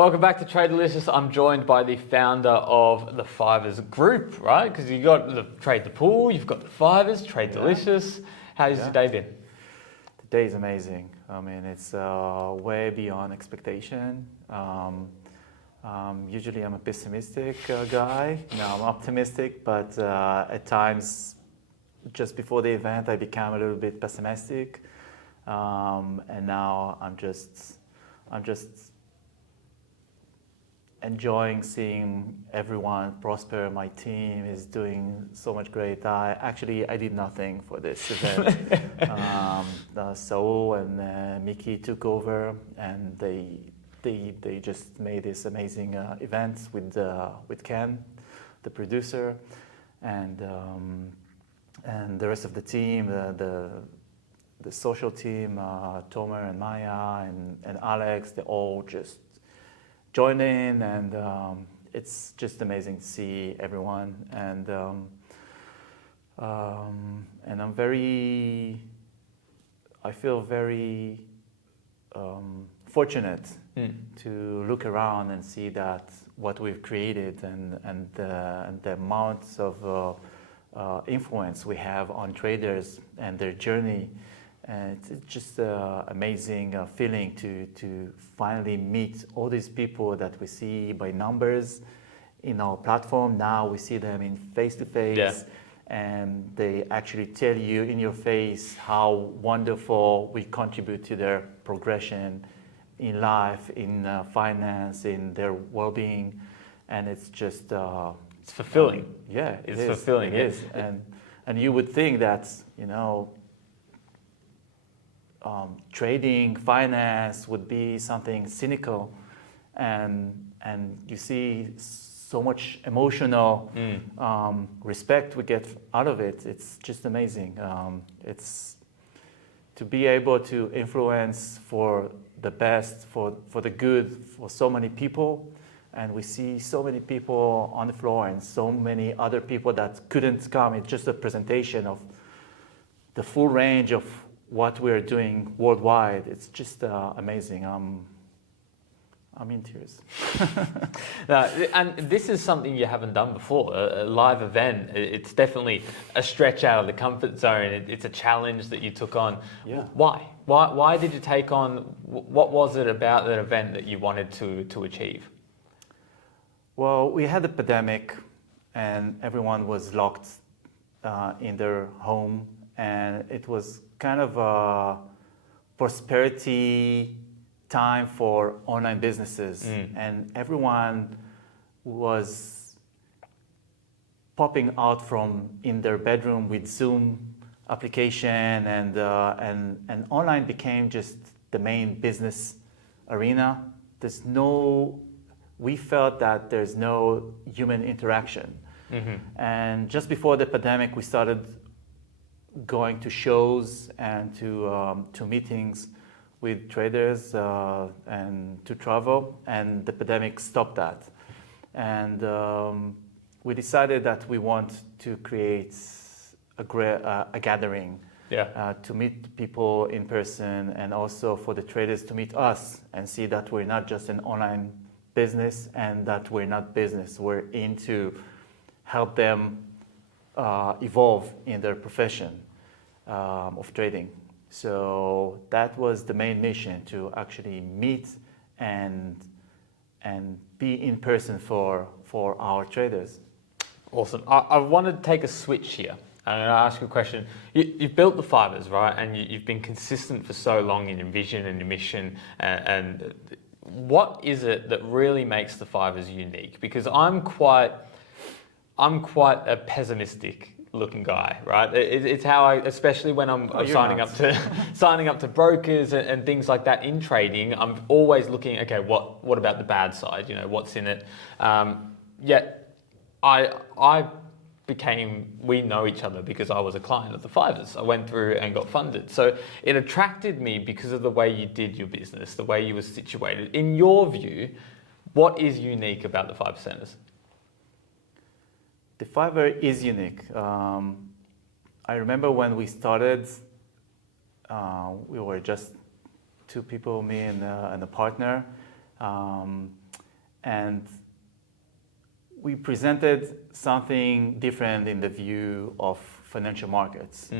Welcome back to TradeRDaily. I'm joined by the founder of the 5ers group, right? Because you've got the Trade the Pool, you've got the 5ers, TradeDelicious. How's your day been? The day is amazing. I mean, it's way beyond expectation. Usually I'm a pessimistic guy. Now I'm optimistic, but at times, just before the event, I became a little bit pessimistic. And now I'm just enjoying seeing everyone prosper. My team is doing so much great. I did nothing for this event. Saul and Mickey took over, and they just made this amazing event with Ken, the producer, and the rest of the team, the social team, Tomer and Maya and Alex. They all just join in, and it's just amazing to see everyone, and I feel very fortunate to look around and see that what we've created and the amounts of influence we have on traders and their journey. And it's just an amazing feeling to finally meet all these people that we see by numbers in our platform. Now we see them in face-to-face, and they actually tell you in your face how wonderful we contribute to their progression in life, in finance, in their well-being, and it's just it's fulfilling. It's fulfilling. It is, and you would think that trading, finance would be something cynical, and you see so much emotional respect we get out of it. It's just amazing. It's to be able to influence for the best, for the good, for so many people, and we see so many people on the floor and so many other people that couldn't come. It's just a presentation of the full range of what we're doing worldwide. It's just amazing. I'm in tears. And this is something you haven't done before, a live event. It's definitely a stretch out of the comfort zone. It's a challenge that you took on. Yeah. Why did you take on, what was it about that event that you wanted to achieve? Well, we had a pandemic and everyone was locked in their home, and it was kind of a prosperity time for online businesses, and everyone was popping out from in their bedroom with Zoom application, and online became just the main business arena. We felt that there's no human interaction, and just before the pandemic, we started going to shows and to meetings with traders and to travel, and the pandemic stopped that. And we decided that we want to create a gathering to meet people in person, and also for the traders to meet us and see that we're not just an online business, and that we're not business. We're in to help them evolve in their profession of trading. So that was the main mission, to actually meet and be in person for our traders. Awesome. I want to take a switch here. I'm going to ask you a question. You've built the 5ers, right? And you've been consistent for so long in your vision and your mission. And what is it that really makes the 5ers unique? Because I'm quite a pessimistic looking guy, right? It's how I, especially when I'm signing up to brokers and things like that in trading, I'm always looking, okay, what about the bad side? What's in it? Yet we know each other because I was a client of the 5ers. I went through and got funded. So it attracted me because of the way you did your business, the way you were situated. In your view, what is unique about the 5%ers? The 5er is unique. I remember when we started, we were just two people, me and a partner. and we presented something different in the view of financial markets.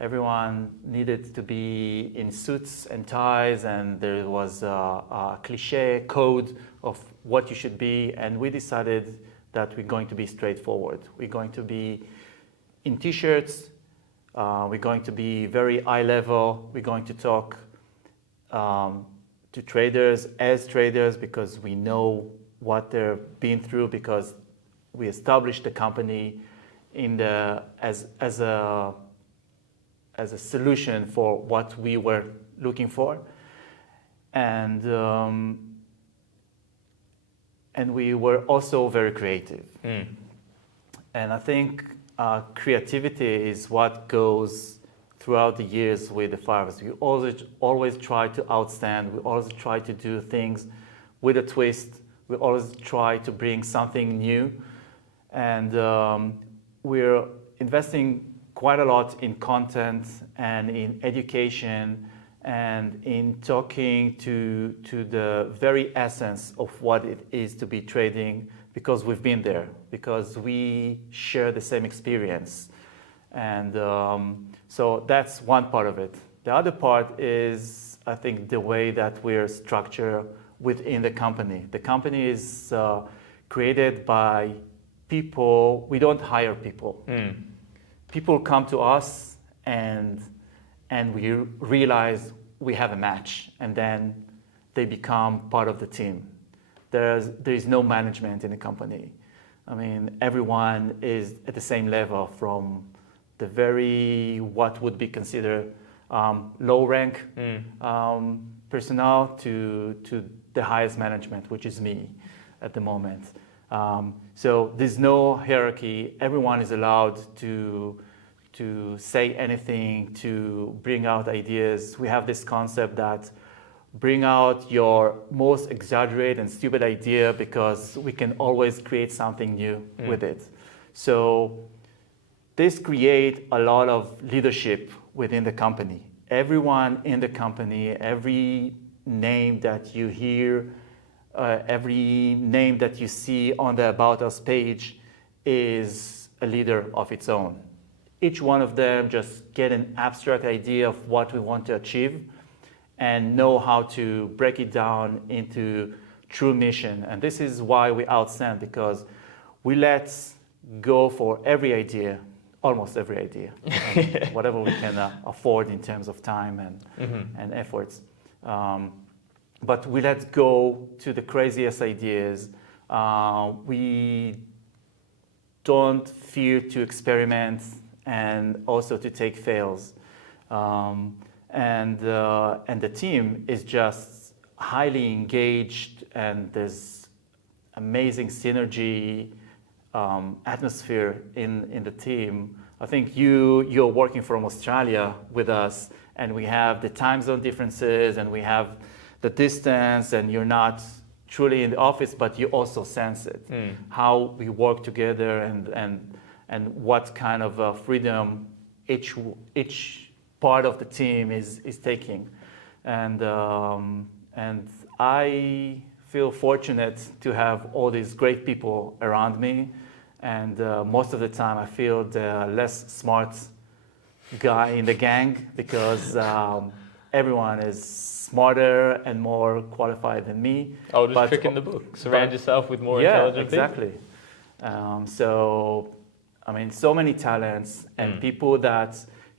Everyone needed to be in suits and ties, and there was a cliche code of what you should be, and we decided that we're going to be straightforward. We're going to be in t-shirts, we're going to be very high level, we're going to talk to traders as traders because we know what they've been through, because we established the company as a solution for what we were looking for, and we were also very creative. And I think creativity is what goes throughout the years with the 5ers. We always try to outstand. We always try to do things with a twist. We always try to bring something new, and we're investing quite a lot in content and in education and in talking to the very essence of what it is to be trading, because we've been there, because we share the same experience. And so that's one part of it. The other part is, I think, the way that we're structured within the company. The company is created by people. We don't hire people. People come to us and we realize we have a match, and then they become part of the team. There is no management in the company. I mean, everyone is at the same level, from the very what would be considered low rank personnel to the highest management, which is me at the moment. So there's no hierarchy. Everyone is allowed to say anything, to bring out ideas. We have this concept that bring out your most exaggerated and stupid idea, because we can always create something new with it. So this creates a lot of leadership within the company. Everyone in the company, every name that you hear, every name that you see on the About Us page is a leader of its own. Each one of them just get an abstract idea of what we want to achieve and know how to break it down into true mission. And this is why we outstand, because we let go for every idea, almost every idea, whatever we can afford in terms of time and efforts. But we let go to the craziest ideas. We don't fear to experiment and also to take fails. And the team is just highly engaged, and there's amazing synergy atmosphere in the team. I think you're working from Australia with us, and we have the time zone differences, and we have the distance, and you're not truly in the office, but you also sense it, how we work together, and what kind of freedom each part of the team is taking. And I feel fortunate to have all these great people around me, and most of the time I feel the less smart guy in the gang, because everyone is smarter and more qualified than me. Oh, just trick in the book. Surround yourself with more intelligent exactly. So, I mean, so many talents and people that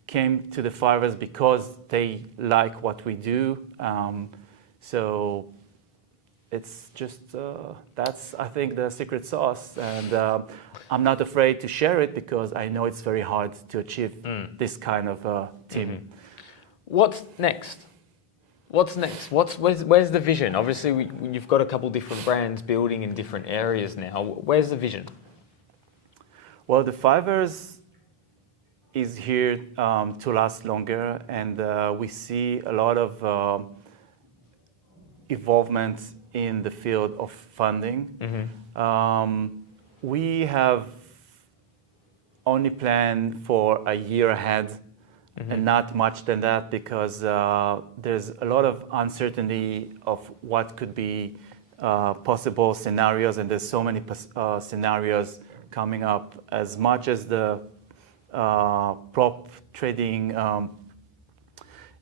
came to the 5ers because they like what we do. So it's just, that's, I think, the secret sauce. And I'm not afraid to share it, because I know it's very hard to achieve this kind of team. What's next? What's next? Where's the vision? Obviously, you've got a couple different brands building in different areas now. Where's the vision? Well, the 5ers is here to last longer, and we see a lot of involvement in the field of funding. We have only planned for a year ahead, and not much than that, because there's a lot of uncertainty of what could be possible scenarios, and there's so many scenarios coming up. As much as the prop trading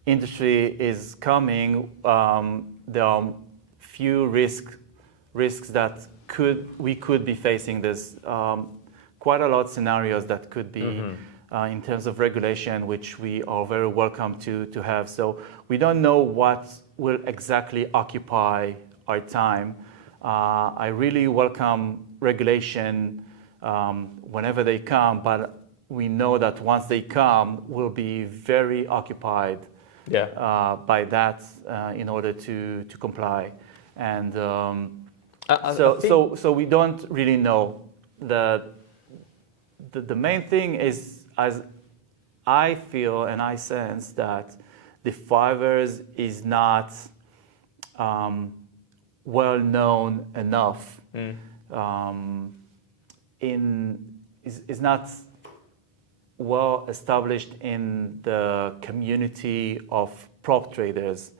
industry is coming, there are few risks that we could be facing. There's quite a lot of scenarios that could be in terms of regulation, which we are very welcome to have. So we don't know what will exactly occupy our time. I really welcome regulation whenever they come, but we know that once they come, we'll be very occupied by that in order to comply. And so we don't really know. The main thing is, as I feel and I sense, that the 5ers is not well known enough. Is not well established in the community of prop traders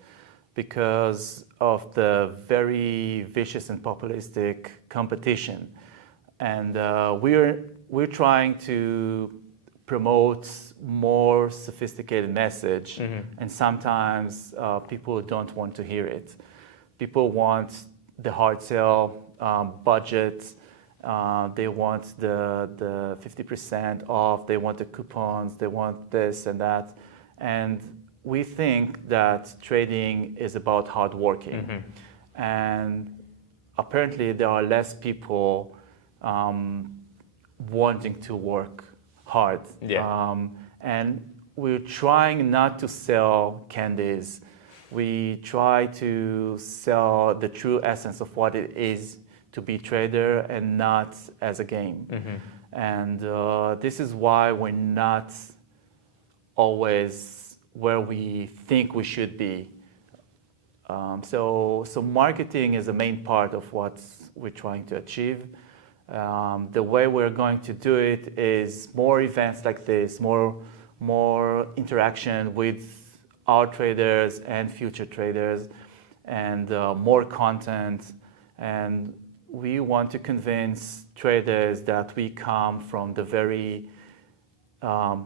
because of the very vicious and populistic competition. And we're trying to promote more sophisticated message, and sometimes people don't want to hear it. People want the hard sell budget. They want the 50% off. They want the coupons. They want this and that. And we think that trading is about hard working. And apparently there are less people wanting to work hard. And we're trying not to sell candies. We try to sell the true essence of what it is to be a trader and not as a game. And this is why we're not always where we think we should be. So marketing is a main part of what we're trying to achieve. The way we're going to do it is more events like this, more interaction with our traders and future traders, and more content. And we want to convince traders that we come from the very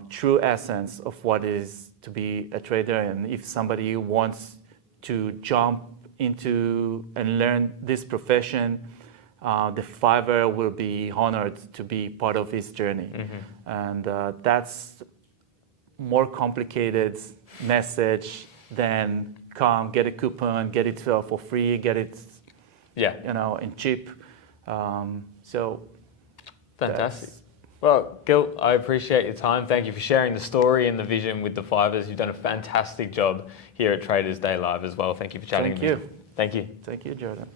true essence of what is to be a trader. And if somebody wants to jump into and learn this profession, the 5er will be honored to be part of his journey. And that's more complicated message than come, get a coupon, get it for free, get it and cheap. So fantastic. Well, Gil, I appreciate your time. Thank you for sharing the story and the vision with the 5ers. You've done a fantastic job here at Traders Day Live as well. Thank you for chatting with me. Thank you. Thank you. Thank you, Jordan.